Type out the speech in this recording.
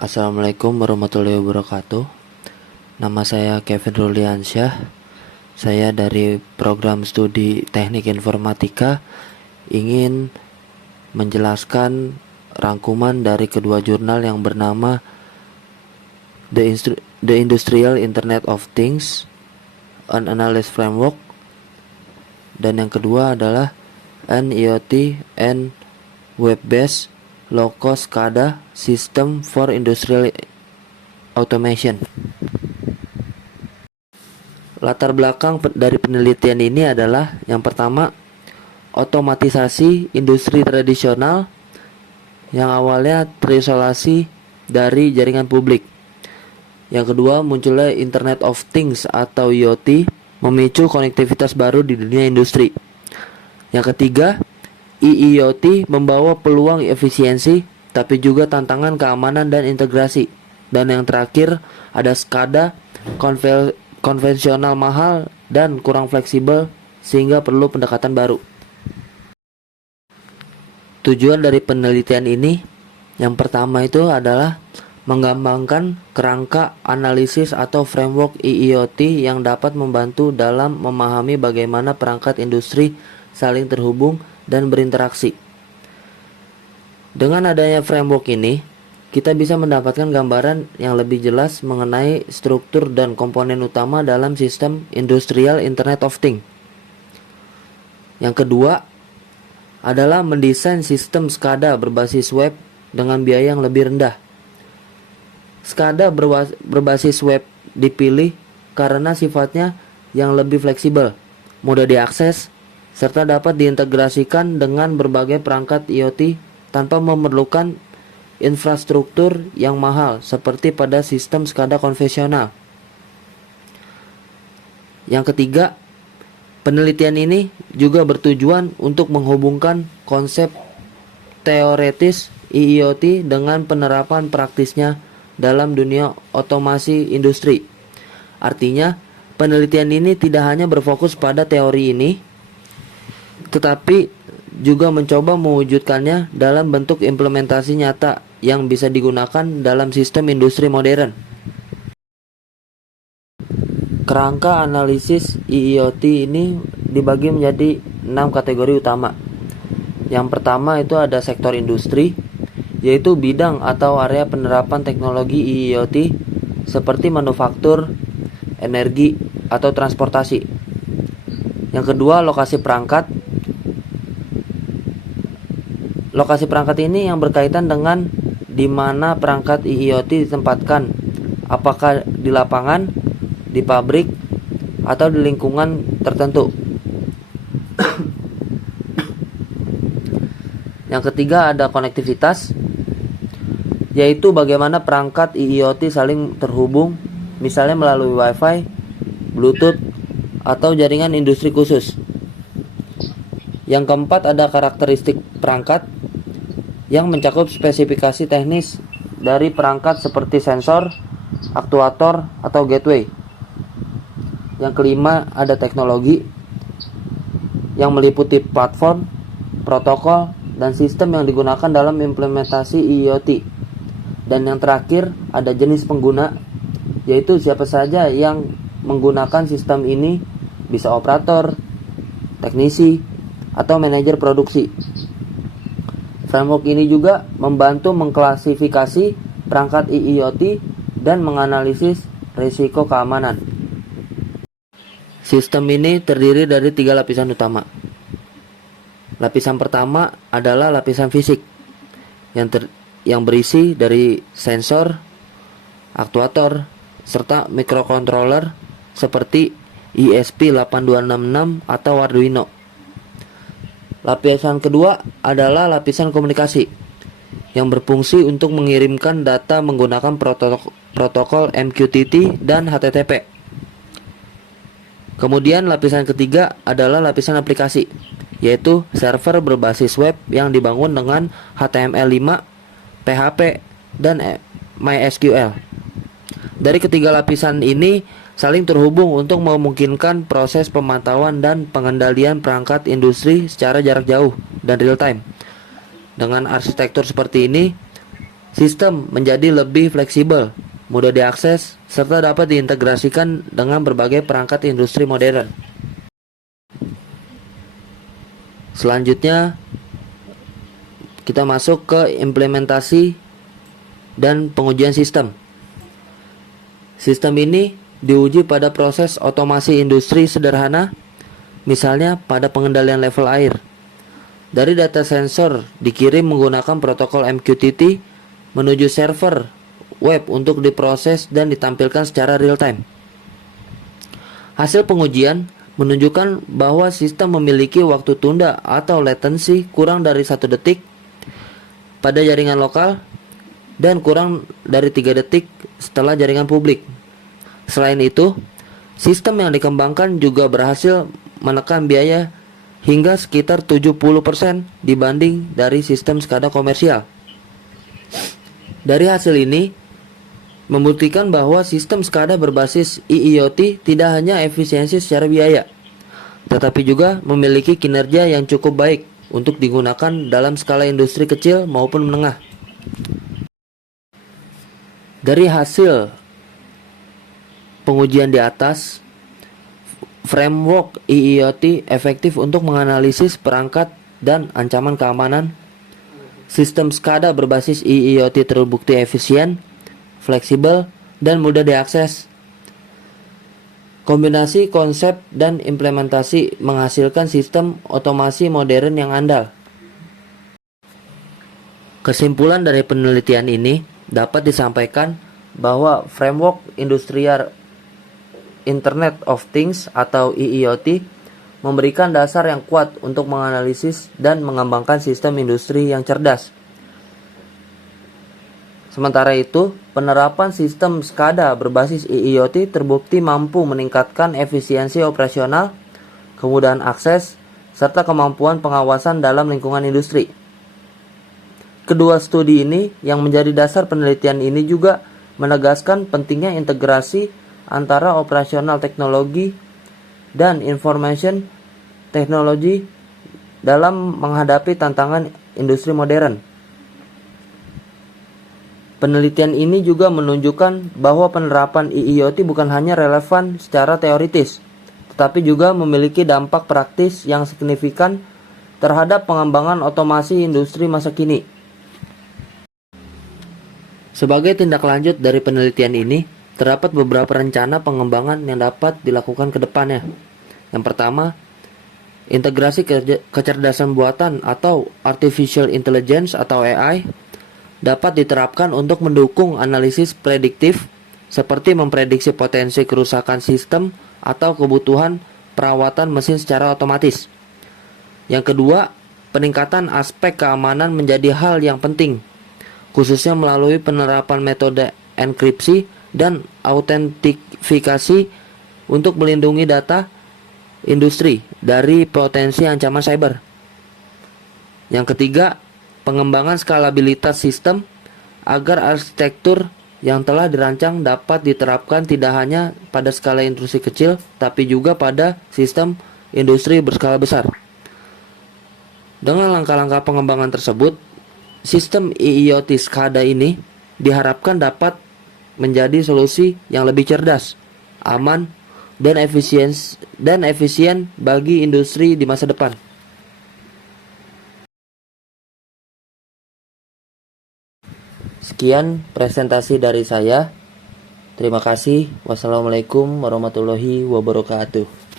Assalamualaikum warahmatullahi wabarakatuh. Nama saya Kevin Ruliansyah. Saya dari program studi Teknik Informatika ingin menjelaskan rangkuman dari kedua jurnal yang bernama The Industrial Internet of Things, an Analysis Framework, dan yang kedua adalah an IoT and Web-Based Low-Cost SCADA System for Industrial Automation. Latar belakang dari penelitian ini adalah yang pertama, otomatisasi industri tradisional yang awalnya terisolasi dari jaringan publik. Yang kedua, munculnya Internet of Things atau IoT memicu konektivitas baru di dunia industri. Yang ketiga, IIoT membawa peluang efisiensi tapi juga tantangan keamanan dan integrasi. Dan yang terakhir ada SCADA konvensional mahal dan kurang fleksibel sehingga perlu pendekatan baru. Tujuan dari penelitian ini yang pertama itu adalah mengembangkan kerangka analisis atau framework IIoT yang dapat membantu dalam memahami bagaimana perangkat industri saling terhubung dan berinteraksi. Dengan adanya framework ini, kita bisa mendapatkan gambaran yang lebih jelas mengenai struktur dan komponen utama dalam sistem industrial Internet of Things. Yang kedua adalah mendesain sistem SCADA berbasis web dengan biaya yang lebih rendah. SCADA berbasis web dipilih karena sifatnya yang lebih fleksibel, mudah diakses, serta dapat diintegrasikan dengan berbagai perangkat IoT tanpa memerlukan infrastruktur yang mahal seperti pada sistem SCADA konvensional. Yang ketiga, penelitian ini juga bertujuan untuk menghubungkan konsep teoretis IoT dengan penerapan praktisnya dalam dunia otomasi industri. Artinya, penelitian ini tidak hanya berfokus pada teori ini, tetapi juga mencoba mewujudkannya dalam bentuk implementasi nyata yang bisa digunakan dalam sistem industri modern. Kerangka analisis IoT ini dibagi menjadi 6 kategori utama. Yang pertama itu ada sektor industri, yaitu bidang atau area penerapan teknologi IoT seperti manufaktur, energi, atau transportasi. Yang kedua, lokasi perangkat. Lokasi perangkat ini yang berkaitan dengan di mana perangkat IoT ditempatkan, apakah di lapangan, di pabrik, atau di lingkungan tertentu. Yang ketiga ada konektivitas, yaitu bagaimana perangkat IoT saling terhubung, misalnya melalui Wi-Fi, Bluetooth, atau jaringan industri khusus. Yang keempat ada karakteristik perangkat, yang mencakup spesifikasi teknis dari perangkat seperti sensor, aktuator, atau gateway. Yang kelima ada teknologi, yang meliputi platform, protokol, dan sistem yang digunakan dalam implementasi IoT. Dan yang terakhir ada jenis pengguna, yaitu siapa saja yang menggunakan sistem ini, bisa operator, teknisi, atau manajer produksi. Framework ini juga membantu mengklasifikasi perangkat IoT dan menganalisis risiko keamanan. Sistem ini terdiri dari 3 lapisan utama. Lapisan pertama adalah lapisan fisik yang berisi dari sensor, aktuator, serta microcontroller seperti ESP8266 atau Arduino. Lapisan kedua adalah lapisan komunikasi yang berfungsi untuk mengirimkan data menggunakan protokol MQTT dan HTTP. Kemudian lapisan ketiga adalah lapisan aplikasi, yaitu server berbasis web yang dibangun dengan HTML5, PHP, dan MySQL. Dari ketiga lapisan ini saling terhubung untuk memungkinkan proses pemantauan dan pengendalian perangkat industri secara jarak jauh dan real time. Dengan arsitektur seperti ini, Sistem menjadi lebih fleksibel, mudah diakses, serta dapat diintegrasikan dengan berbagai perangkat industri modern. Selanjutnya, kita masuk ke implementasi dan pengujian sistem. Sistem ini diuji pada proses otomasi industri sederhana, misalnya pada pengendalian level air. Dari data sensor dikirim menggunakan protokol MQTT menuju server web untuk diproses dan ditampilkan secara real time. Hasil pengujian menunjukkan bahwa sistem memiliki waktu tunda atau latency kurang dari 1 detik pada jaringan lokal dan kurang dari 3 detik setelah jaringan publik. Selain itu, sistem yang dikembangkan juga berhasil menekan biaya hingga sekitar 70% dibanding dari sistem SCADA komersial. Dari hasil ini, membuktikan bahwa sistem SCADA berbasis IIoT tidak hanya efisiensi secara biaya, tetapi juga memiliki kinerja yang cukup baik untuk digunakan dalam skala industri kecil maupun menengah. Dari hasil pengujian di atas, framework IIoT efektif untuk menganalisis perangkat dan ancaman keamanan. Sistem SCADA berbasis IIoT terbukti efisien, fleksibel, dan mudah diakses. Kombinasi konsep dan implementasi menghasilkan sistem otomasi modern yang andal. Kesimpulan dari penelitian ini dapat disampaikan bahwa framework Industrial Internet of Things atau IIoT memberikan dasar yang kuat untuk menganalisis dan mengembangkan sistem industri yang cerdas. Sementara itu, penerapan sistem SCADA berbasis IIoT terbukti mampu meningkatkan efisiensi operasional, kemudahan akses, serta kemampuan pengawasan dalam lingkungan industri. Kedua studi ini yang menjadi dasar penelitian ini juga menegaskan pentingnya integrasi antara operasional teknologi dan information technology dalam menghadapi tantangan industri modern. Penelitian ini juga menunjukkan bahwa penerapan IIoT bukan hanya relevan secara teoritis, tetapi juga memiliki dampak praktis yang signifikan terhadap pengembangan otomasi industri masa kini. Sebagai tindak lanjut dari penelitian ini, terdapat beberapa rencana pengembangan yang dapat dilakukan ke depannya. Yang pertama, integrasi kecerdasan buatan atau artificial intelligence atau AI dapat diterapkan untuk mendukung analisis prediktif seperti memprediksi potensi kerusakan sistem atau kebutuhan perawatan mesin secara otomatis. Yang kedua, peningkatan aspek keamanan menjadi hal yang penting, khususnya melalui penerapan metode enkripsi dan autentifikasi untuk melindungi data industri dari potensi ancaman cyber. Yang ketiga, pengembangan skalabilitas sistem agar arsitektur yang telah dirancang dapat diterapkan tidak hanya pada skala industri kecil, tapi juga pada sistem industri berskala besar. Dengan langkah-langkah pengembangan tersebut, sistem IIoT SCADA ini diharapkan dapat menjadi solusi yang lebih cerdas, aman, dan efisien bagi industri di masa depan. Sekian presentasi dari saya. Terima kasih. Wassalamualaikum warahmatullahi wabarakatuh.